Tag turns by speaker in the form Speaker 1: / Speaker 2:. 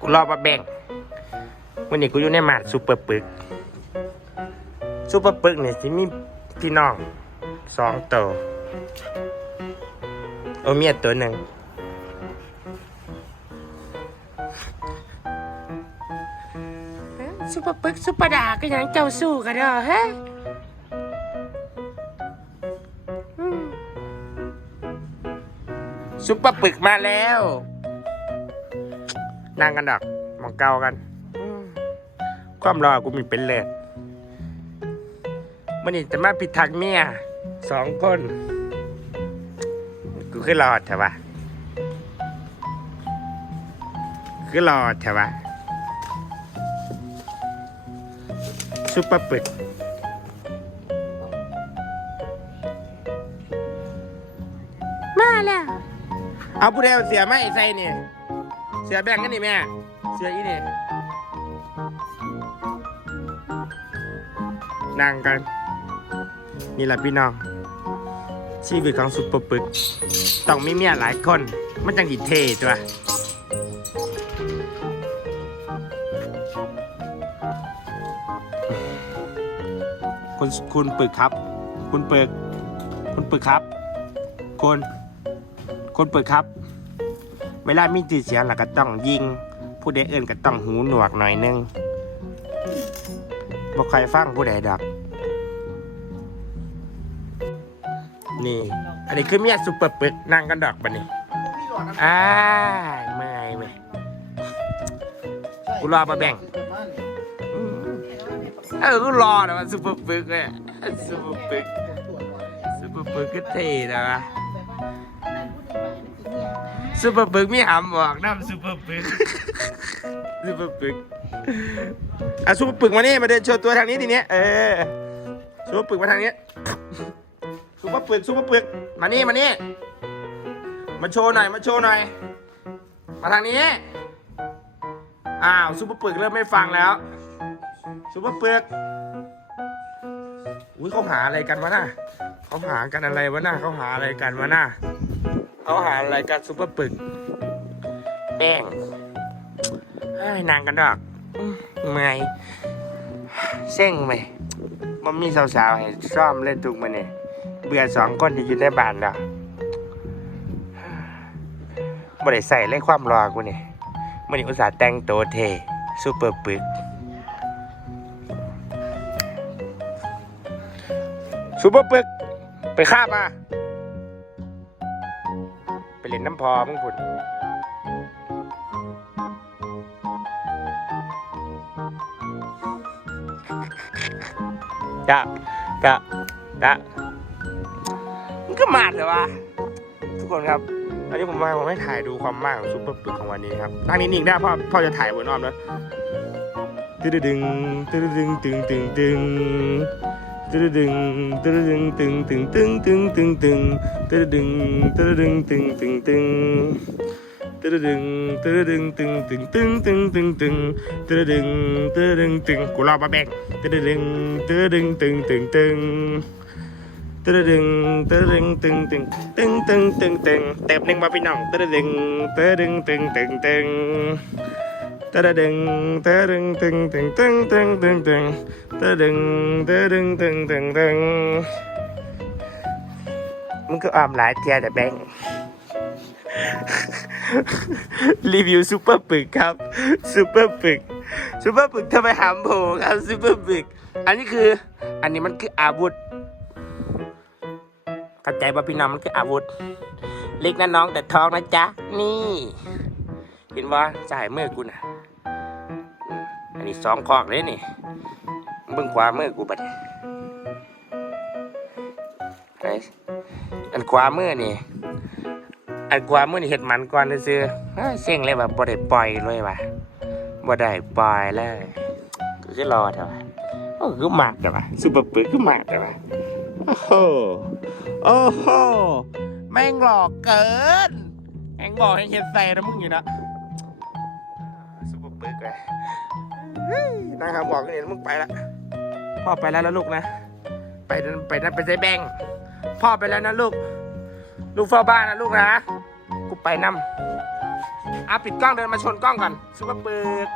Speaker 1: กูรอมาแบ่งวันนี้กูอยู่ในหมาดซูเปอร์ปึกซูเปอร์ปึกเนี่ยที่มีพี่น้องสองตัวโอเมียตัวหนึ่งซูเปอร์ปึกซูเปอร์ดาก็ยังเจ้าสู้กันเด้อฮะอืมซุปเปอร์ปึกมาแล้ว นั่งกันดอกมองเกากันอืมความรอกูมีเป็นเลิศมันนี่จะมาปิดทักเมียสองคน กูคือรอดใช่ปะคือรอดใช่ปะซุปเปอร์ปึกมาแล้ว เอาผู้ใดเอาเสียไม่ใส่เนี่ย เสือแบ่งกันนี่แม่ เสืออีนี่นั่งกัน นี่แหละพี่น้อง ชีวิตของซุปเปอร์ปึก ต้องมีเมียหลายคน มันจังหิเท่ตัวคุณคุณปึกครับ คุณปึก คุณปึกครับ คุณ คุณปึกครับ เวลามีจืดเสียงเราก็ต้องยิง ผู้ใดเอื่นก็ต้องหูหนวกหน่อยนึงบ่ใครฟังผู้ใดดอก นี่ อันนี้คือเมียซุปเปอร์ปึกนั่งกันดอกบันนี้อ้าไม่ไม่กูรอมาแบ่งเออกูรอนะมันซุปเปอร์ปึกเลยซุปเปอร์ปึกซุปเปอร์ปึกก็เท่นะ ซุปเปอร์ปึกมีหำบอกน้ำซุปเปอร์ปึกซุปเปอร์ปึกอะซุปเปอร์ปึกมานี่มาเดินโชว์ตัวทางนี้ทีเนี้ยเออซุปเปอร์ปึกมาทางนี้ซุปเปอร์ปึกซุปเปอร์ปึกมานี่มานี่มาโชว์หน่อยมาโชว์หน่อย มาทางนี้อ้าวซุปเปอร์ปึกเริ่มไม่ฟังแล้วซุปเปอร์ปึกอุ้ยเขาหาอะไรกันวะน่ะเขาหากันอะไรวะน่ะเขาหาอะไรกันวะน่ะ เขาหาอะไรกันซุปเปอร์ปึกแป้งเฮ้นางกันดอกเมื่อยเซ็งไหมมันมีสาวๆให้ซ่อมเล่นทุกมันเนี่ยเบื่อสองคนที่อยู่ในบ้านแล้วบ่ได้ใส่เล่ความรอกูเนี่ยมื่อนี้อุตส่าห์แต่งตัวเทซูเปอร์ปึกซูเปอร์ปึกไปฆ่ามา เล่นน้ำพอมึงคุณจ้าจ้าจ้ามันก็มาดเลยวะทุกคนครับ อันนี้ผมมาผมให้ถ่ายดูความมากของซุปเปอร์ปึกของวันนี้ครับตั้งนี้นิ่งได้พ่อพ่อจะถ่ายบนนอมแล้วตึ๊ดดึงตึ๊ดดึงตึงตึง ตึงตึ๊ดดึงตึ๊ดดึงตึงตึงตึงตึงตึงตึงตึ๊ดดึงตึดึงตึงตึงตึงตึดึงตึดึงตึงตึงตึงตึงตึงตึงตึดึงตึดึงตึงกูรอมาแบ่งตึ๊ดดึงตึ๊ดดึงตึงตึงตึงตึดึงตึดึงตึงตึงตึงตึงตึงตึงเต็มหนึ่งมาพี่น้องตึดึงตึดึงตึงตึงตึง ตดึงตดึงตึงตึงตึงตึงตึงตึงตดึงตดึงตึงตึงตึงมันก็ออมหลายเทียแต่แบงรีวิวซูเปอร์ปึกครับซูเปอร์ปึกซูเปอร์ปึกทำไมหามโผล่ครับซูเปอร์ปึก อันนี้คือ อันนี้มันคืออาวุธเข้าใจป่ะพี่น้องมันคืออาวุธ เล็กนะน้องแต่ทองนะจ๊ะ นี่ เห็นว่าจ่ายเมื่อกูนะอืมอันนี้สองคอกเลยนี่เบิ่งขวาเมื่อกูบัดไอันขวาเมื่อนี่ อันขวาเมื่อนี่เห็ดหมันก่อนเลยซื้อเฮ้ยเซ็งเลยแบบบ่ได้ปล่อยเลยว่ะบ่ได้ปล่อยเลยก็คือรอเถอะวะโอ้คือมากเถอะวะซูเปอร์ปื้คือมากเถอะวะโอ้โหโอ้โหแม่งหลอกเกินแม่งบอกให้เห็นใส่นะมึงอยู่นะ เปอร์ปึกเลยเฮ้ยนะครับบอกกันเนี่ยมึงไปละพ่อไปแล้วนะลูกนะ ไปนั่นไปนั่นไปใจแบงพ่อไปแล้วนะลูก ลูกเฝ้าบ้านนะลูกนะกูไปนำอะปิดกล้องเดินมาชนกล้องก่อนซุปเปอร์ปึก